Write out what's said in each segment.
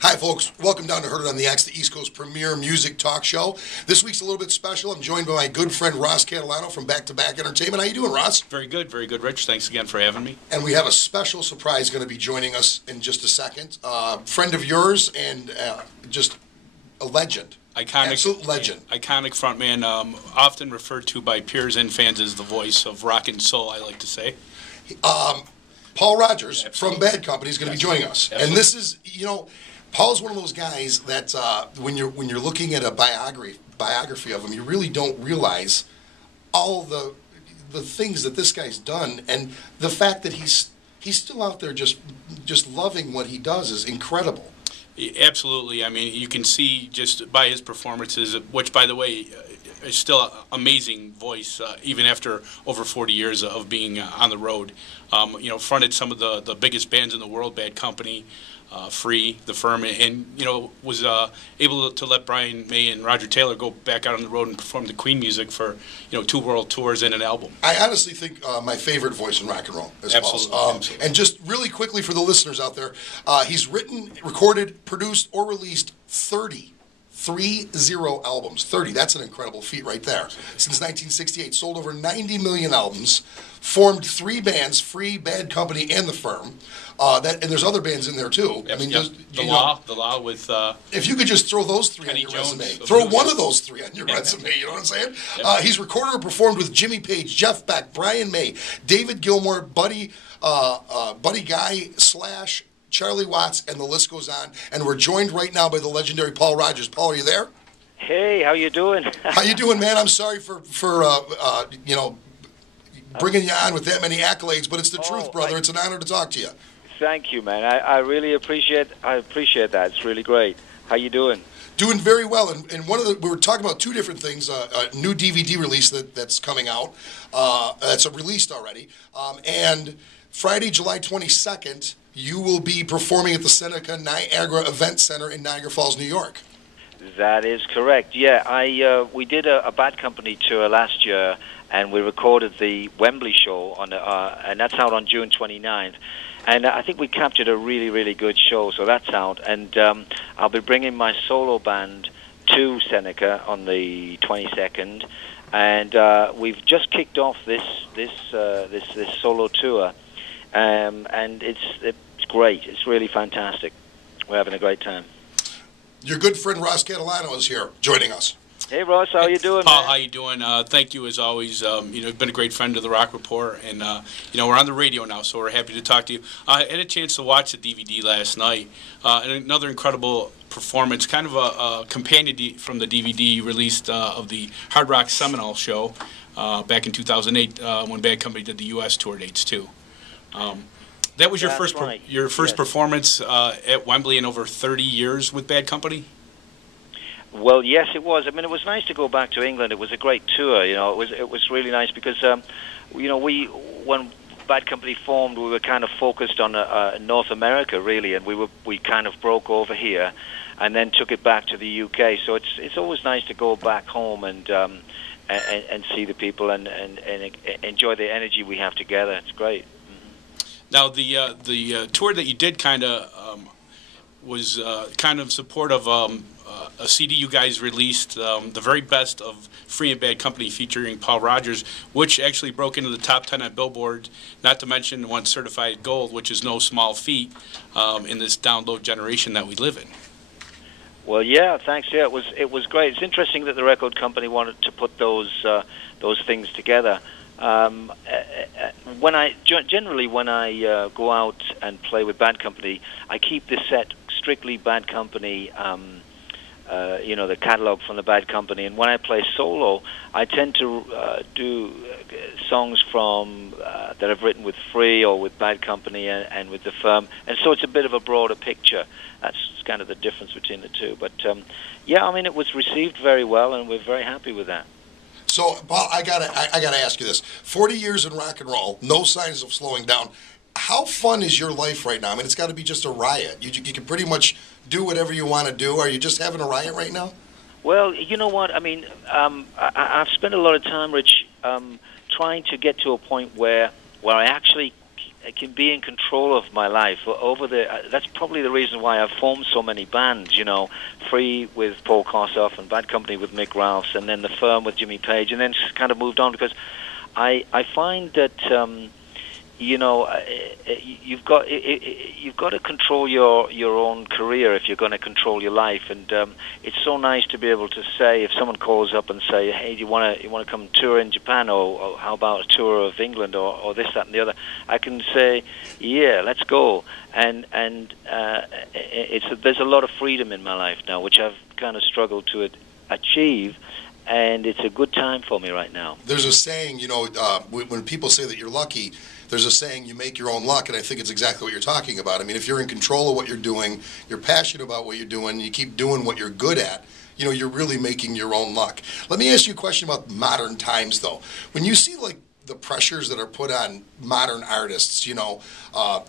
Hi, folks. Welcome down to Heard It on the X, the East Coast premier music talk show. This week's a little bit special. I'm joined by my good friend Ross Catalano from Back to Back Entertainment. How you doing, Ross? Very good, Rich. Thanks again for having me. And we have a special surprise going to be joining us in just a second. Friend of yours and just a legend. Absolute legend. Iconic frontman, often referred to by peers and fans as the voice of rock and soul, I like to say. Paul Rodgers from Bad Company is going to be joining us. Absolutely. And this is, Paul's one of those guys that when you're looking at a biography of him, you really don't realize all the things that this guy's done, and the fact that he's still out there just loving what he does is incredible. Absolutely. I mean, you can see just by his performances, which, by the way, is still an amazing voice, even after over 40 years of being on the road. Fronted some of the biggest bands in the world, Bad Company, Free, The Firm, and was able to let Brian May and Roger Taylor go back out on the road and perform the Queen music for 2 world tours and an album. I honestly think my favorite voice in rock and roll is Paul's. Absolutely. And just really quickly for the listeners out there, he's written, recorded, produced, or released 30 albums. 30, that's an incredible feat right there. Since 1968, sold over 90 million albums, formed 3 bands, Free, Bad Company, and The Firm. And there's other bands in there too. Yep, I mean, yep. The Law with... if you could just throw those 3 Kenny on your Jones, resume. Throw one of those 3 on your resume, you know what I'm saying? Yep. He's recorded or performed with Jimmy Page, Jeff Beck, Brian May, David Gilmour, Buddy Guy / Charlie Watts, and the list goes on. And we're joined right now by the legendary Paul Rodgers. Paul, are you there? Hey, how you doing? How you doing, man? I'm sorry for bringing you on with that many accolades, but it's the truth, brother. It's an honor to talk to you. Thank you, man. I really appreciate that. It's really great. How you doing? Doing very well. And we were talking about 2 different things. A new DVD release that's coming out. That's released already. And Friday, July 22nd, you will be performing at the Seneca Niagara Event Center in Niagara Falls, New York. That is correct. Yeah, we did a Bad Company tour last year, and we recorded the Wembley show and that's out on June 29th. And I think we captured a really, really good show, so that's out. And I'll be bringing my solo band to Seneca on the 22nd, and we've just kicked off this solo tour, and it's great. It's really fantastic. We're having a great time. Your good friend Ross Catalano is here joining us. Hey, Ross, how you doing, Paul, man? how you doing? Thank you, as always. You've been a great friend of the Rock Report, and we're on the radio now, so we're happy to talk to you. I had a chance to watch the DVD last night, and another incredible performance, kind of a companion from the DVD released of the Hard Rock Seminole show back in 2008 when Bad Company did the U.S. tour dates, too. That was your first performance at Wembley in over 30 years with Bad Company? Well, yes, it was. I mean, it was nice to go back to England. It was a great tour. It was really nice because when Bad Company formed, we were kind of focused on North America really, and we kind of broke over here, and then took it back to the UK. So it's always nice to go back home and see the people and enjoy the energy we have together. It's great. Now, the tour that you did kind of was kind of supportive of a CD you guys released, the very best of Free and Bad Company, featuring Paul Rodgers, which actually broke into the top 10 on Billboard, not to mention won certified gold, which is no small feat in this download generation that we live in. Well, yeah, thanks. Yeah, it was great. It's interesting that the record company wanted to put those things together. When I go out and play with Bad Company, I keep this set strictly Bad Company, the catalog from the Bad Company. And when I play solo, I tend to do songs from that I've written with Free or with Bad Company and with The Firm. And so it's a bit of a broader picture. That's kind of the difference between the two. But yeah, I mean, it was received very well, and we're very happy with that. So, Paul, I gotta ask you this: 40 years in rock and roll, no signs of slowing down. How fun is your life right now? I mean, it's got to be just a riot. You can pretty much do whatever you want to do. Are you just having a riot right now? Well, you know what? I mean, I've spent a lot of time, Rich, trying to get to a point where I actually can be in control of my life. That's probably the reason why I've formed so many bands. Free with Paul Kossoff and Bad Company with Mick Ralphs, and then The Firm with Jimmy Page, and then just kind of moved on because I find that you've got to control your own career if you're going to control your life, and it's so nice to be able to say if someone calls up and say, hey, do you want to come tour in Japan, or how about a tour of England, or this, that, and the other, I can say, yeah, let's go, and there's a lot of freedom in my life now, which I've kind of struggled to achieve. And it's a good time for me right now. There's a saying, when people say that you're lucky, there's a saying, you make your own luck, and I think it's exactly what you're talking about. I mean, if you're in control of what you're doing, you're passionate about what you're doing, you keep doing what you're good at, you're really making your own luck. Let me ask you a question about modern times, though. When you see, like, the pressures that are put on modern artists, the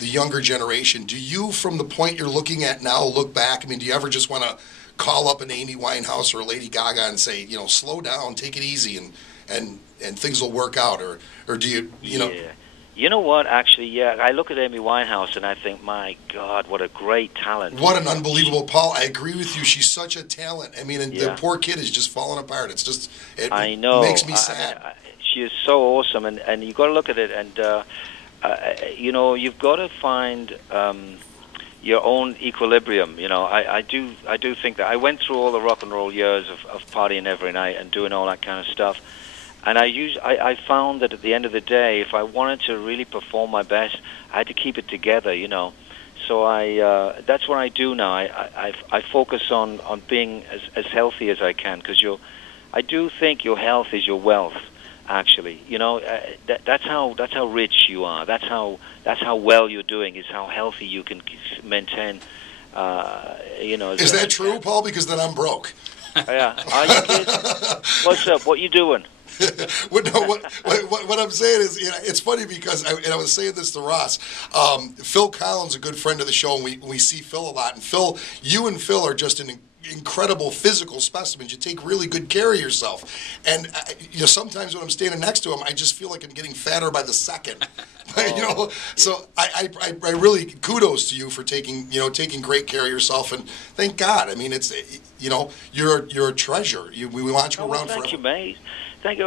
younger generation, do you, from the point you're looking at now, look back? I mean, do you ever just want to call up an Amy Winehouse or a Lady Gaga and say, slow down, take it easy, and things will work out, or do you, Yeah. You know what? Actually, yeah, I look at Amy Winehouse and I think, my God, what a great talent! What an unbelievable, Paul. I agree with you. She's such a talent. I mean, and the poor kid is just falling apart. It's just, I know. Makes me sad. She is so awesome, and you've got to look at it, and you've got to find your own equilibrium. I do think that I went through all the rock and roll years of partying every night and doing all that kind of stuff, and I found that at the end of the day, if I wanted to really perform my best, I had to keep it together. So that's what I do now. I focus on being as healthy as I can, because I do think your health is your wealth. Actually, that's how rich you are. That's how well you're doing. Is how healthy you can maintain. Is that true, Paul? Because then I'm broke. Yeah. Are you kidding? What's up? What you doing? What I'm saying is, it's funny because I was saying this to Ross. Phil Collins, a good friend of the show, and we see Phil a lot. And Phil, you and Phil are just an incredible physical specimens. You take really good care of yourself, and sometimes when I'm standing next to him, I just feel like I'm getting fatter by the second. So I really kudos to you for taking great care of yourself, and thank God. I mean, it's you're a treasure. We want you around forever. Thank you, mate. Thank you.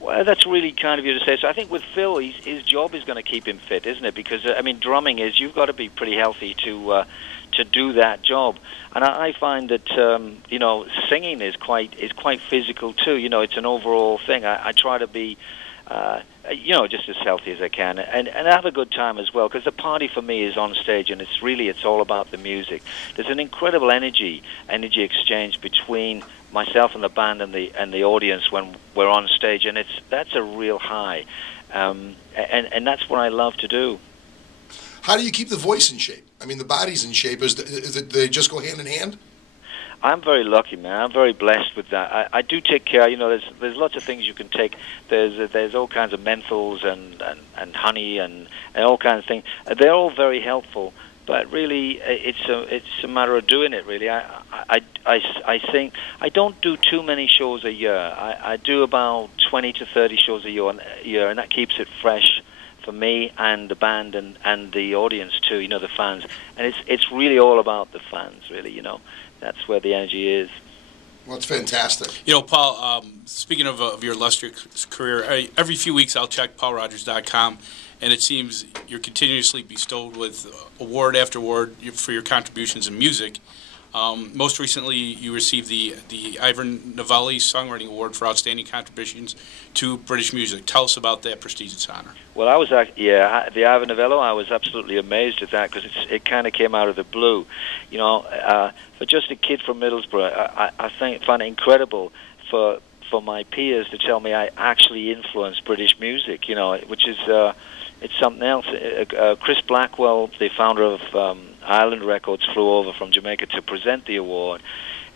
Well, that's really kind of you to say. So I think with Phil, his job is going to keep him fit, isn't it? Because drumming is, you've got to be pretty healthy to do that job. And I find that singing is quite physical too. It's an overall thing. I try to be just as healthy as I can, and have a good time as well. Because the party for me is on stage, and it's all about the music. There's an incredible energy exchange between myself and the band and the audience when we're on stage, and that's a real high, and that's what I love to do. How do you keep the voice in shape? I mean, the body's in shape. Is it they just go hand in hand? I'm very lucky, man. I'm very blessed with that. I do take care. There's lots of things you can take. There's all kinds of menthols and honey and all kinds of things. They're all very helpful. But really, it's a matter of doing it. Really, I think I don't do too many shows a year. I do about 20 to 30 shows a year, and that keeps it fresh for me and the band and the audience too. The fans, and it's really all about the fans. Really, that's where the energy is. Well, it's fantastic. Paul, speaking of your illustrious career, every few weeks I'll check paulrodgers.com, and it seems you're continuously bestowed with award after award for your contributions in music. Most recently, you received the Ivan Novelli Songwriting Award for outstanding contributions to British music. Tell us about that prestigious honor. Well, I was the Ivan Novello. I was absolutely amazed at that because it kind of came out of the blue. For just a kid from Middlesbrough, I find it incredible for my peers to tell me I actually influenced British music. Which is it's something else. Chris Blackwell, the founder of Island Records, flew over from Jamaica to present the award,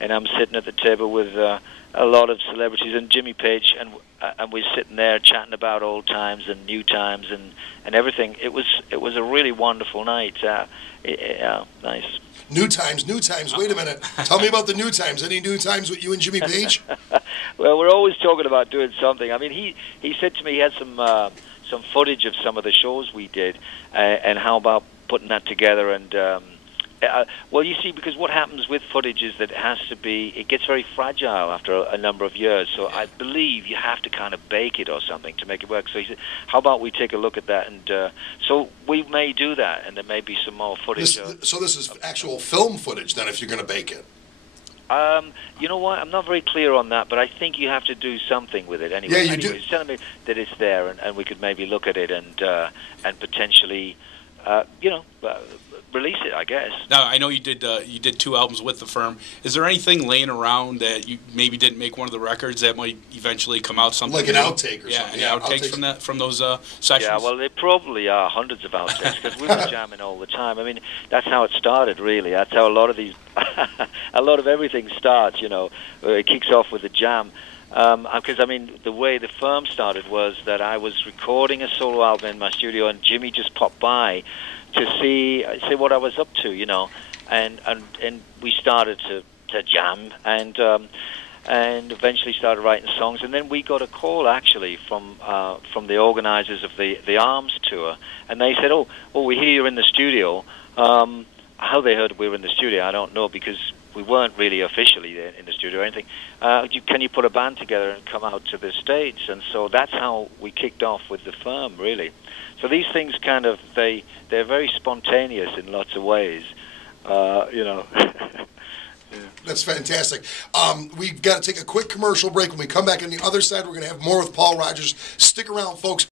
and I'm sitting at the table with a lot of celebrities and Jimmy Page, and we're sitting there chatting about old times and new times and everything. It was a really wonderful night. Nice. New times. Wait a minute. Tell me about the new times. Any new times with you and Jimmy Page? Well, we're always talking about doing something. I mean, he said to me he had some footage of some of the shows we did, and how about putting that together and. Well, you see, because what happens with footage is that it gets very fragile after a number of years. So I believe you have to kind of bake it or something to make it work. So he said, how about we take a look at that? And so we may do that, and there may be some more footage. So this is actual film footage, then, if you're going to bake it? You know what? I'm not very clear on that, but I think you have to do something with it anyway. Yeah, you do. He's telling me that it's there, and we could maybe look at it and potentially, release it, I guess. Now, I know you did 2 albums with the firm. Is there anything laying around that you maybe didn't make one of the records that might eventually come out? Something like an outtake or something? Yeah, outtakes from those sessions. Yeah, well, there probably are hundreds of outtakes because we were jamming all the time. I mean, that's how it started, really. That's how a lot of these, a lot of everything starts. It kicks off with a jam. Because, I mean, the way the firm started was that I was recording a solo album in my studio, and Jimmy just popped by to see what I was up to, and we started to jam and eventually started writing songs, and then we got a call actually from the organizers of the Arms tour, and they said, oh, we hear you're in the studio. How they heard we were in the studio, I don't know, because we weren't really officially in the studio or anything. Can you put a band together and come out to the States? And so that's how we kicked off with the firm, really. So these things kind of, they're very spontaneous in lots of ways, Yeah. That's fantastic. We've got to take a quick commercial break. When we come back on the other side, we're going to have more with Paul Rodgers. Stick around, folks.